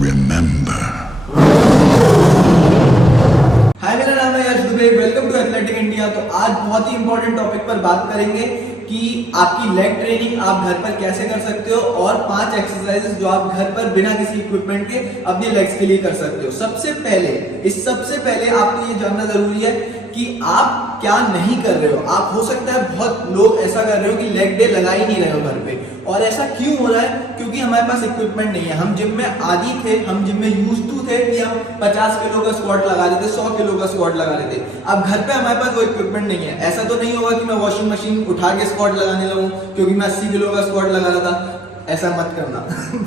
remember. हाय, मेरा नाम है Yash Dubey. Welcome to athletic India. तो आज बहुत ही इंपॉर्टेंट टॉपिक पर बात करेंगे कि आपकी लेग ट्रेनिंग आप घर पर कैसे कर सकते हो और 5 एक्सरसाइजेस जो आप घर पर बिना किसी इक्विपमेंट के अपने लेग्स के लिए कर सकते हो। सबसे पहले आपको ये जानना जरूरी है कि आप क्या नहीं कर रहे हो। आप हो सकता है बहुत लोग ऐसा कर रहे हो कि लेग डे लगा ही नहीं रहे हो घर पे, और ऐसा क्यों हो रहा है? क्योंकि हमारे पास इक्विपमेंट नहीं है। हम जिम में आदी थे, हम जिम में यूज टू थे कि हम 50 किलो का स्क्वाट लगा लेते, 100 किलो का स्क्वाट लगा लेते। अब घर पे हमारे पास वो इक्विपमेंट नहीं है। ऐसा तो नहीं होगा कि मैं वॉशिंग मशीन उठा के स्क्वाट लगाने लगूं क्योंकि मैं 80 किलो का स्क्वाट लगा रहा था। ऐसा मत करना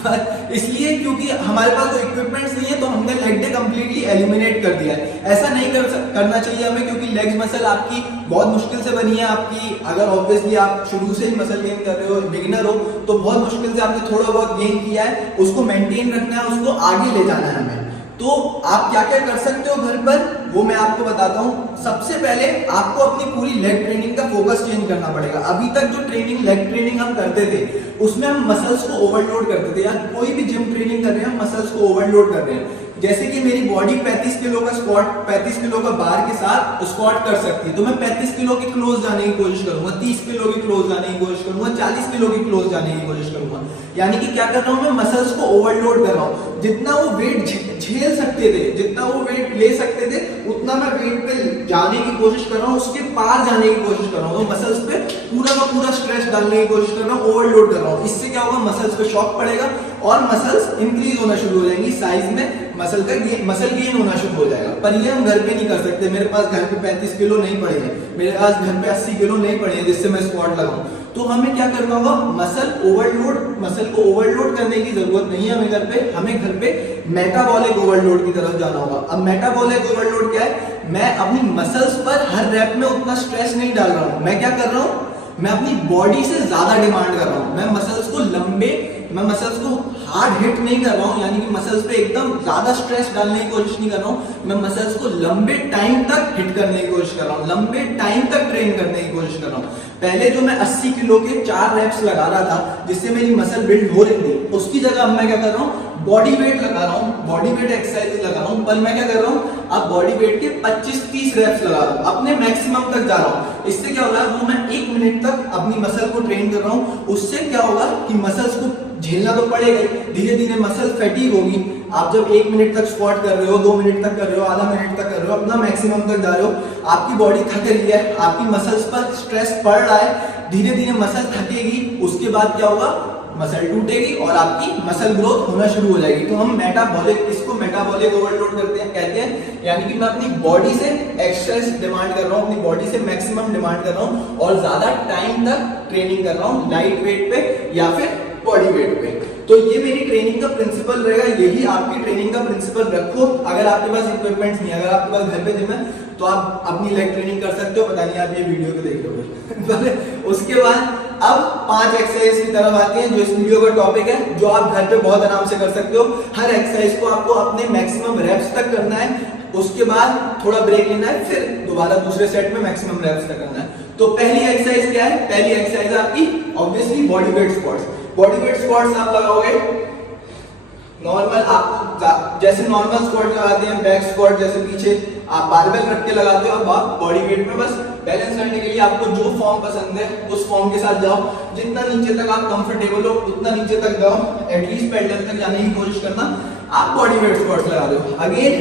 पर इसलिए क्योंकि हमारे पास वो इक्विपमेंट्स नहीं है, तो हमने लेग डे कंप्लीटली एलिमिनेट कर दिया है। ऐसा नहीं करना चाहिए हमें, क्योंकि लेग्स मसल आपकी बहुत मुश्किल से बनी है। आपकी अगर ऑब्वियसली आप शुरू से ही मसल गेन कर रहे हो, बिगिनर हो, तो बहुत मुश्किल से आपने थोड़ा बहुत गेन किया है, उसको मेंटेन रखना है, उसको आगे ले जाना है हमें। तो आप क्या क्या कर सकते हो घर पर, वो मैं आपको बताता हूँ। सबसे पहले आपको अपनी पूरी लेग ट्रेनिंग का फोकस चेंज करना पड़ेगा। अभी तक जो लेग ट्रेनिंग हम करते थे, उसमें हम मसल्स को ओवरलोड करते थे। या कोई भी जिम ट्रेनिंग कर रहे हैं, हम मसल्स को ओवरलोड कर रहे हैं। जैसे कि मेरी बॉडी 35 किलो का स्क्वाट, 35 किलो का बार के साथ स्क्वाट कर सकती है, तो मैं 35 किलो के क्लोज जाने की कोशिश करूंगा, 30 किलो के क्लोज जाने की कोशिश करूंगा, 40 किलो के क्लोज जाने की कोशिश करूंगा। यानी कि क्या कर रहा हूं मैं? मसल्स को ओवरलोड कर रहा हूं। जितना वो वेट झेल सकते थे, जितना वो वेट ले सकते थे, उतना मैं वेट पे जाने की कोशिश कर रहा हूं, उसके पार जाने की कोशिश कर रहा हूं। तो मसल्स पे पूरा का पूरा स्ट्रेस डालने की कोशिश कर रहा हूं, ओवरलोड कर रहा हूं। इससे क्या होगा? मसल्स पे शॉक पड़ेगा और मसल्स इंक्रीज होना शुरू हो जाएंगी साइज में, मसल गेन होना शुरू हो जाएगा। पर ये हम घर पे नहीं कर सकते। मेरे पास घर पे 35 किलो नहीं पड़े हैं, मेरे पास घर पे 80 किलो नहीं पड़े हैं जिससे मैं स्क्वाट लगाऊं। तो हमें क्या करना होगा? मसल को ओवरलोड करने की जरूरत नहीं है हमें घर पे। हमें घर पे मेटाबॉलिक ओवरलोड की तरफ जाना होगा। अब मेटाबॉलिक ओवरलोड क्या है? मैं अपनी मसल्स पर हर रैप में उतना स्ट्रेस नहीं डाल रहा हूं। मैं क्या कर रहा हूं? मैं अपनी बॉडी से ज्यादा डिमांड कर रहा हूं। मैं मसल्स को हार्ड हिट नहीं कर रहा हूं, यानी कि मसल्स पे एकदम ज्यादा स्ट्रेस डालने की कोशिश नहीं कर रहा हूं। मैं मसल्स को लंबे टाइम तक हिट करने की कोशिश कर रहा हूं, लंबे टाइम तक ट्रेन करने की कोशिश कर रहा हूं। पहले जो मैं 80 किलो के 4 रेप्स लगा रहा था, जिससे मेरी मसल बिल्ड हो रही थी, उसकी जगह अब मैं क्या कर रहा हूं? बॉडी वेट लगा रहा हूं, बॉडी वेट एक्सरसाइज लगा रहा हूं। पर मैं क्या कर रहा हूं? अब बॉडी वेट के 25-30 रेप्स लगा रहा हूं, अपने मैक्सिमम तक जा रहा हूं। इससे क्या हो रहा है? वो मैं 1 मिनट तक अपनी मसल को ट्रेन कर रहा हूं। उससे क्या होगा कि मसल्स को झेलना तो पड़ेगा, धीरे धीरे मसल फैटीग होगी। आप जब 1 मिनट तक स्क्वाट कर रहे हो, 2 मिनट तक कर रहे हो, आधा मिनट तक कर रहे हो, अपना मैक्सिमम तक जा रहे हो, आपकी बॉडी थक रही है, आपकी मसल्स पर स्ट्रेस पड़ रहा है, धीरे धीरे मसल थकेगी। उसके बाद क्या होगा? मसल टूटेगी और आपकी मसल ग्रोथ होना शुरू हो जाएगी। तो हम इसको मेटाबॉलिक ओवरलोड कहते हैं। यानी कि मैं अपनी बॉडी से एक्सेस डिमांड कर रहा हूं, अपनी बॉडी से मैक्सिमम डिमांड कर रहा हूं और ज्यादा टाइम तक ट्रेनिंग कर रहा हूं, लाइट वेट पे या फिर बॉडी वेट पे। तो ये मेरी ट्रेनिंग का प्रिंसिपल रहेगा। यही आपकी ट्रेनिंग का प्रिंसिपल रखो। अगर आपके पास इक्विपमेंट्स नहीं है, अगर आपके पास घर पे जिम है, तो आप अपनी लेग ट्रेनिंग कर सकते हो। पता नहीं आप ये वीडियो को देख रहे हो। उसके बाद अब 5 एक्सरसाइज की तरफ आते हैं, जो इस वीडियो का टॉपिक है, जो आप घर पे बहुत आराम से कर सकते हो। हर एक्सरसाइज को आपको अपने मैक्सिमम रेप्स तक करना है, उसके बाद थोड़ा ब्रेक लेना है, फिर दोबारा दूसरे सेट में मैक्सिमम रेप्स तक करना है। तो पहली एक्सरसाइज क्या है? पहली एक्सरसाइज आपकी obviously body weight squats. Body weight squats आप लगाओगे नॉर्मल, आप जैसे नॉर्मल स्क्वाट लगाते हैं, बैक स्क्वाट जैसे पीछे आप बारबेल रख के लगाते हो। अब आप बॉडी वेट में बस बैलेंस करने के लिए आपको जो फॉर्म पसंद है उस फॉर्म के साथ जाओ। जितना नीचे तक आप कंफर्टेबल हो उतना नीचे तक जाओ, एटलीस्ट पैडल तक जाने की कोशिश करना। आप बॉडी वेट स्क्वाट्स लगा रहे हो। अगेन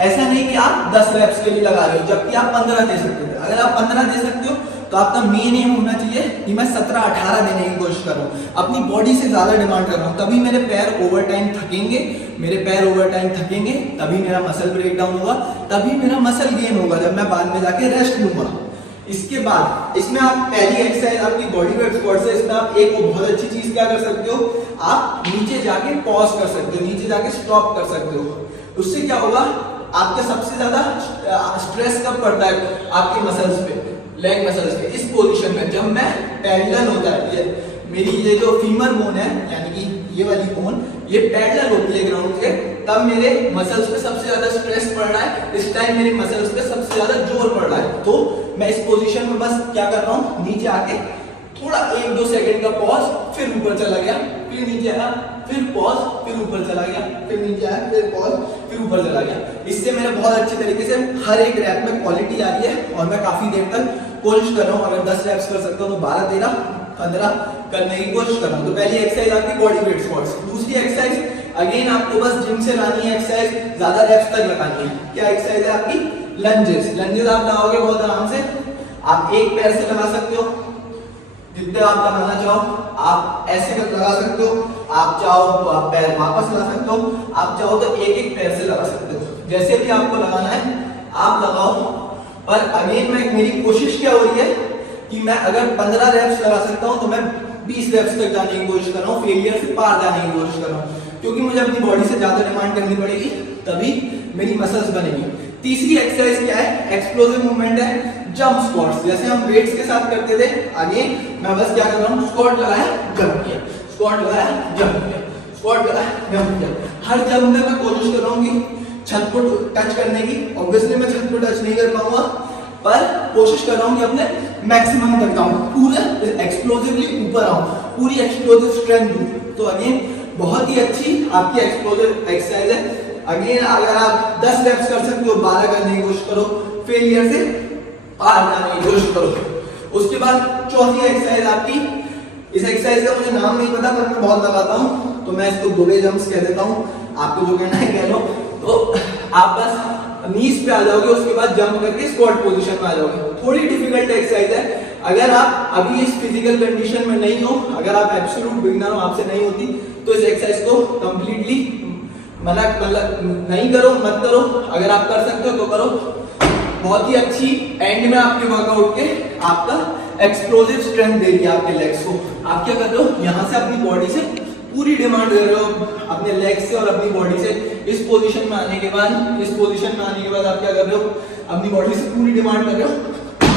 ऐसा नहीं कि आप 10 रेप्स के लिए लगा रहे हो, जबकि आप 15 दे सकते थे। अगर आप 15 दे सकते हो तो आपका मेन एम होना चाहिए कि मैं 17-18 देने की कोशिश कर रहा हूँ, अपनी बॉडी से ज्यादा डिमांड कर रहा हूँ। तभी मेरे पैर ओवर टाइम थकेंगे, तभी मेरा मसल ब्रेक डाउन होगा, तभी मेरा मसल गेन होगा जब मैं बाद में जाके रेस्ट लूंगा। इसके बाद इसमें आप पहली एक्सरसाइज आपकी बॉडी वेट स्क्वाट्स है। इसमें आप एक बहुत अच्छी चीज क्या कर सकते हो? आप नीचे जाके पॉज कर सकते हो, नीचे जाके स्टॉप कर सकते हो। उससे क्या होगा? आपके सबसे ज्यादा स्ट्रेस कब पड़ता है? आपके मसल्स पे, लेग मसल्स पे। इस पोजीशन में जब मैं पैरेलल होता है, मेरी ये जो फीमर बोन है, यानी कि ये वाली बोन, ये पैरेलल होती है ग्राउंड से, तब मेरे मसल्स पे सबसे ज्यादा स्ट्रेस पड़ रहा है। इस टाइम मेरे मसल्स पे सबसे ज्यादा जोर पड़ रहा है। तो मैं इस पोजीशन में बस क्या कर रहा हूँ? नीचे आके थोड़ा 1-2 सेकंड का पॉज, फिर ऊपर चला गया, फिर नीचे आया, फिर पॉज, फिर ऊपर चला गया, फिर नीचे आया, फिर पॉज, फिर ऊपर चला गया। इससे मेरे बहुत अच्छे तरीके से हर एक रैप में क्वालिटी आ रही है और मैं काफी देर तक कोशिश कर रहा हूँ। अगर 10 रैप्स कर सकता हूँ तो 12, 13, 15 करने की कोशिश कर रहा हूँ। तो पहली एक्सरसाइज आपकी बॉडी वेट स्क्वाट्स। दूसरी एक्सरसाइज अगेन आपको बस जिम से लानी है एक्सरसाइज, ज्यादा रैप्स तक लगानी है। क्या एक्सरसाइज है आपकी? लंजेस। लंजेस आप लगाओगे बहुत आराम से, आप एक पैर से लगा सकते हो, जितने आप लगाना चाहो आप ऐसे कर लगा सकते हो, आप चाहो तो आप पैर वापस ला सकते हो, आप चाहो तो एक एक पैर से लगा सकते हो, जैसे भी आपको लगाना है आप लगाओ। पर अगेन मेरी कोशिश क्या हो रही है कि मैं अगर 15 रैप्स लगा सकता हूं तो मैं 20 रैप्स तक जाने की कोशिश कर रहा हूं, फेलियर से पार जाने की कोशिश कर रहा हूं, क्योंकि मुझे अपनी बॉडी से ज्यादा डिमांड करनी पड़ेगी, तभी मेरी मसल्स बनेगी। तीसरी एक्सरसाइज क्या है? एक्सप्लोसिव मूवमेंट है, जंप स्क्वाट्स। जैसे हम वेट्स के साथ करते थे, आगे मैं बस क्या कर रहा हूँ, स्क्वाट लगाया, जंप किया, स्क्वाट लगाया, जंप किया, स्क्वाट लगाया, जंप किया। हर जंप में मैं कोशिश कर रहा हूँ कि छत को टच करने की। ऑब्वियसली मैं छत को टच नहीं कर पाऊंगा, पर कोशिश कर रहा हूँ कि अपने मैक्सिमम तक जाऊँ, पूरे एक्सप्लोसिवली ऊपर आऊँ, पूरी एक्सप्लोसिव स्ट्रेंथ दूँ। तो अगेन बहुत ही अच्छी आपकी एक्सप्लोसिव एक्सरसाइज है। अगेन अगर आप 10 रैप्स कर सकते हो, 12 करने की कोशिश करो, फेलियर से पार जाने की कोशिश करो। उसके बाद चौथी एक्सरसाइज आपकी, इस एक्सरसाइज का मुझे नाम नहीं पता पर मैं बहुत लगाता हूँ, तो मैं इसको दुबे जंप्स कह देता हूँ, आपको जो कहना है कह लो। तो आप बस नीज पे आ जाओगे, उसके बाद जंप करके स्क्वाट पोजीशन में आ जाओगे। थोड़ी डिफिकल्ट एक्सरसाइज है, अगर आप अभी इस फिजिकल कंडीशन में नहीं हो, अगर आप एब्सोल्यूट बिगिनर हो, आपसे नहीं होती, तो इस एक्सरसाइज को कंप्लीटली मतलब नहीं करो, मत करो। अगर आप कर सकते हो तो करो, बहुत ही अच्छी एंड में आपके वर्कआउट के आपका एक्सप्लोसिव स्ट्रेंथ दे रही है आपके लेग्स को। आप क्या कर रहे हो, यहाँ से अपनी बॉडी से पूरी डिमांड कर रहे हो, अपने लेग्स से और अपनी बॉडी से। इस पोजीशन में आने के बाद आप क्या कर रहे हो, अपनी बॉडी से पूरी डिमांड कर रहे हो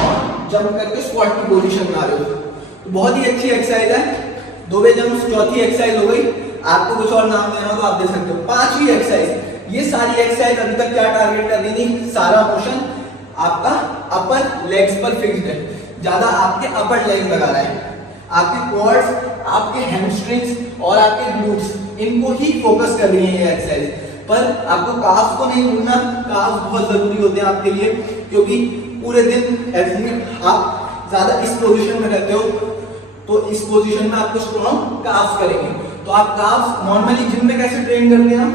और जंप करके स्क्वाट की पोजीशन में आ रहे हो। तो बहुत ही अच्छी एक्सरसाइज है। दोवे जंप्स चौथी एक्सरसाइज हो गई। आपको कुछ और नाम देना हो तो आप दे सकते हो। पांचवी एक्सरसाइज, ये सारी एक्सरसाइज अभी तक क्या टारगेट कर रही थी, सारा मोशन आपका अपर लेग्स पर फिक्स्ड है, ज्यादा आपके अपर लेग्स लगा रहा है, आपके क्वाड्स, आपके हैमस्ट्रिंग्स और आपके ग्लूट्स, इनको ही फोकस कर रही है ये एक्सरसाइज। पर आपको काफ्स को नहीं भूलना, काफ्स बहुत जरूरी होते हैं आपके लिए, क्योंकि पूरे दिन आप ज्यादा इस पोजीशन में रहते हो, तो इस पोजीशन में आपको स्ट्रॉन्ग काफ्स करेंगे। तो आप काफ्स नॉर्मली जिम में कैसे ट्रेन करते हैं, हम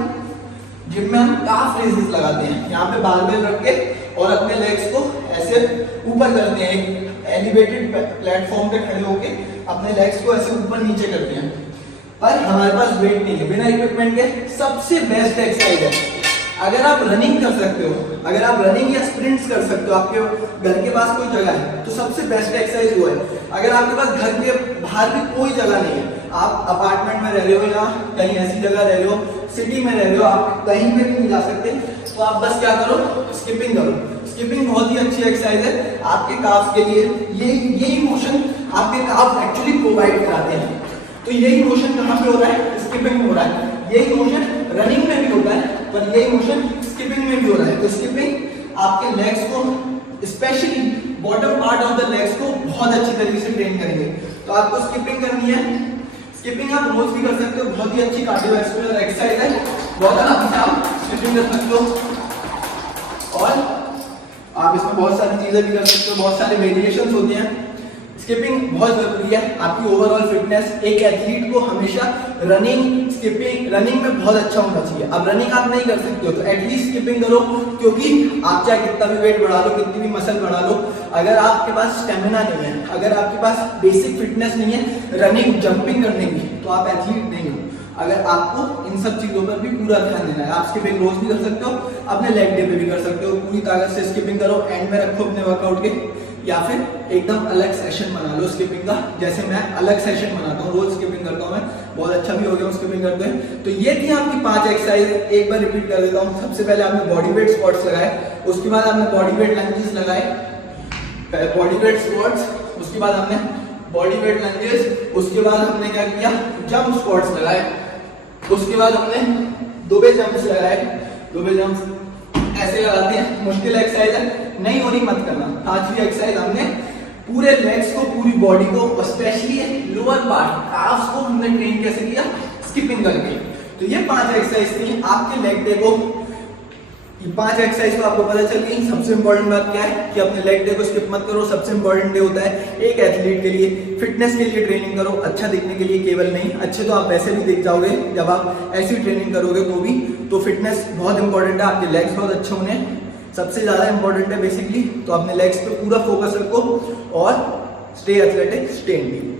जिम में हम काफ रेजेस लगाते हैं, यहाँ पे बारबेल रख के और अपने लेग्स को ऐसे ऊपर करते हैं, एक एलिवेटेड प्लेटफॉर्म पे खड़े होके अपने लेग्स को ऐसे ऊपर नीचे करते हैं। पर हमारे पास वेट नहीं है, बिना इक्विपमेंट के सबसे बेस्ट एक्सरसाइज है। अगर आप रनिंग कर सकते हो, अगर आप रनिंग या स्प्रिंट्स कर सकते हो, आपके घर के पास कोई जगह है, तो सबसे बेस्ट एक्सरसाइज वो है। अगर आपके पास घर के बाहर भी कोई जगह नहीं है, आप अपार्टमेंट में रह रहे हो या कहीं ऐसी जगह रह रहे हो, सिटी में रह रहे हो, आप कहीं पे भी नहीं जा सकते, तो आप बस क्या करो, स्किपिंग करो। स्किपिंग बहुत ही अच्छी एक्सरसाइज है आपके काफ्स के लिए। यही मोशन आपके काफ्स एक्चुअली प्रोवाइड कराते हैं। तो यही मोशन कहाँ पे हो रहा है, स्किपिंग में हो रहा है। यही मोशन रनिंग में भी होता है, पर यही मोशन स्किपिंग में भी हो रहा है। तो स्किपिंग आपके लेग्स को, specially bottom part of the legs को बहुत अच्छी तरीके से ट्रेन करेंगे। तो आपको स्किपिंग करनी है। स्किपिंग आप रोज भी कर सकते हो, बहुत ही अच्छी कार्डियोवैस्कुलर एक्सरसाइज है, बहुत आराम से आप स्किपिंग कर सकते हो। और आप इसमें बहुत सारी चीजें भी कर सकते हो, बहुत सारे वेरिएशंस होते हैं। स्किपिंग बहुत जरूरी है आपकी ओवरऑल फिटनेस। एक एथलीट को हमेशा रनिंग में बहुत अच्छा होना चाहिए। अब रनिंग आप नहीं कर सकते हो तो एटलीस्ट स्किपिंग करो, क्योंकि आप चाहे कितना भी वेट बढ़ा लो, कितनी भी मसल बढ़ा लो, अगर आपके पास स्टेमिना नहीं है, अगर आपके पास बेसिक फिटनेस नहीं है रनिंग जंपिंग करने की, तो आप एथलीट नहीं हो। अगर आपको इन सब चीजों पर भी पूरा ध्यान देना है, आप स्किपिंग रोज भी कर सकते हो, अपने लेग डे पे भी कर सकते हो। पूरी ताकत से स्किपिंग करो, एंड में रखो अपने वर्कआउट के, या फिर एकदम अलग सेशन बना लो स्किपिंग का। जैसे मैं अलग सेशन बनाता हूँ, रोज स्किपिंग करता हूँ, मैं बहुत अच्छा भी हो गया हूँ स्किपिंग करते हैं। तो ये थी आपकी 5 एक्सरसाइज, एक बार रिपीट कर देता हूँ। सबसे पहले आपने बॉडी वेट स्क्वाट्स लगाए, उसके बाद आपने बॉडी वेट लंजेस लगाए, बॉडी वेट स्क्वाट्स, उसके बाद हमने बॉडी वेट लंजेस, उसके बाद हमने क्या किया, जंप स्क्वाट्स लगाए, उसके बाद हमने दुबे जंप्स लगाए। दुबे जंप्स ऐसे लगाते हैं, मुश्किल एक्सरसाइज है, नहीं हो रही मत करना। 5वीं एक्सरसाइज हमने पूरे लेग्स को, पूरी बॉडी को, और स्पेशली लोअर पार्ट काफ्स को हमने ट्रेन कैसे किया, स्किपिंग करके। तो ये 5 एक्सरसाइज थी आपके लेग डे को। ये 5 एक्सरसाइज तो आपको पता चल गई। सबसे इंपॉर्टेंट बात क्या है कि अपने लेग डे को स्किप मत करो। सबसे इंपॉर्टेंट डे होता है एक एथलीट के लिए, फिटनेस के लिए ट्रेनिंग करो, अच्छा दिखने के लिए केवल नहीं, अच्छे तो आप वैसे भी दिख जाओगे जब आप ऐसी ट्रेनिंग करोगे तो भी। तो फिटनेस बहुत इंपॉर्टेंट है, आपके लेग्स बहुत अच्छे होने सबसे ज्यादा इंपॉर्टेंट है बेसिकली। तो अपने लेग्स पे पूरा फोकस रखो और स्टे एथलेटिक, स्टे इंडियन।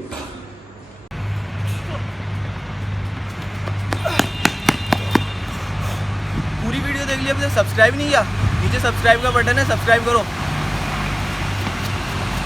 पूरी वीडियो देख लिया, अभी तक सब्सक्राइब नहीं किया, नीचे सब्सक्राइब का बटन है, सब्सक्राइब करो।